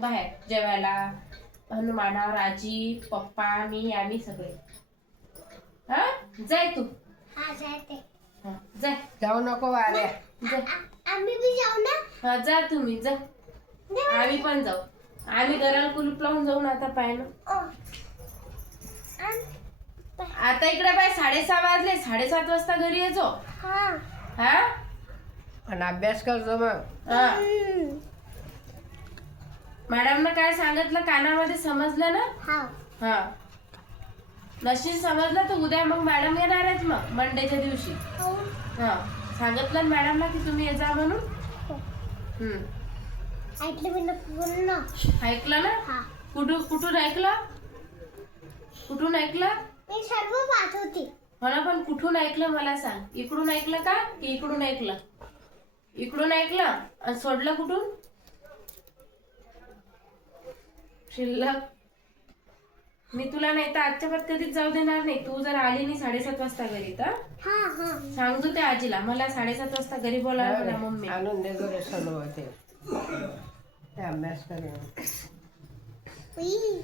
बाहेर जेवायला. हनुमानावर आजी पप्पा मी आम्ही सगळे. हा जाय तू. हा जाते. हा जाय. जाऊ नको वाऱ्या. आम्ही भी जाऊ ना. हा जा तुम्ही जा. आम्ही पण जाऊ. आम्ही घराला कुलूप लावून जाऊ ना आता पाहिलं. आता इकडे बाय 6:30 वाजले. 7:30 वाजता घरी येतो. हा हा आणि अभ्यास करतो मग. हा मॅडमनं काय सांगितलं कानामध्ये समजलं ना. हा हा नशीब समजलं तर उद्या मग मॅडम येणार आहेत मग मंडेच्या दिवशी. हा सांगितलं मॅडमला की तुम्ही ये जा म्हणून. ऐकलं मी ना पूर्ण. ऐकलं ना. हा कुठून ऐकलं. कुठून ऐकलं. मी सर्व पाहत होती. मला पण कुठून ऐकलं मला सांग. इकडून ऐकलं का की इकडून ऐकलं. इकडून ऐकलं आणि सोडलं कुठून. शिल्लक मी तुला नाही तर आजच्या परत कधीच जाऊ देणार नाही. तू जर आली नाही 7:30 वाजता घरी तर हा हा सांगतो त्या आजीला मला 7:30 वाजता घरी बोलावं ना मम्मी. आणून देतो रे सर्व ते अभ्यास करेन. उई.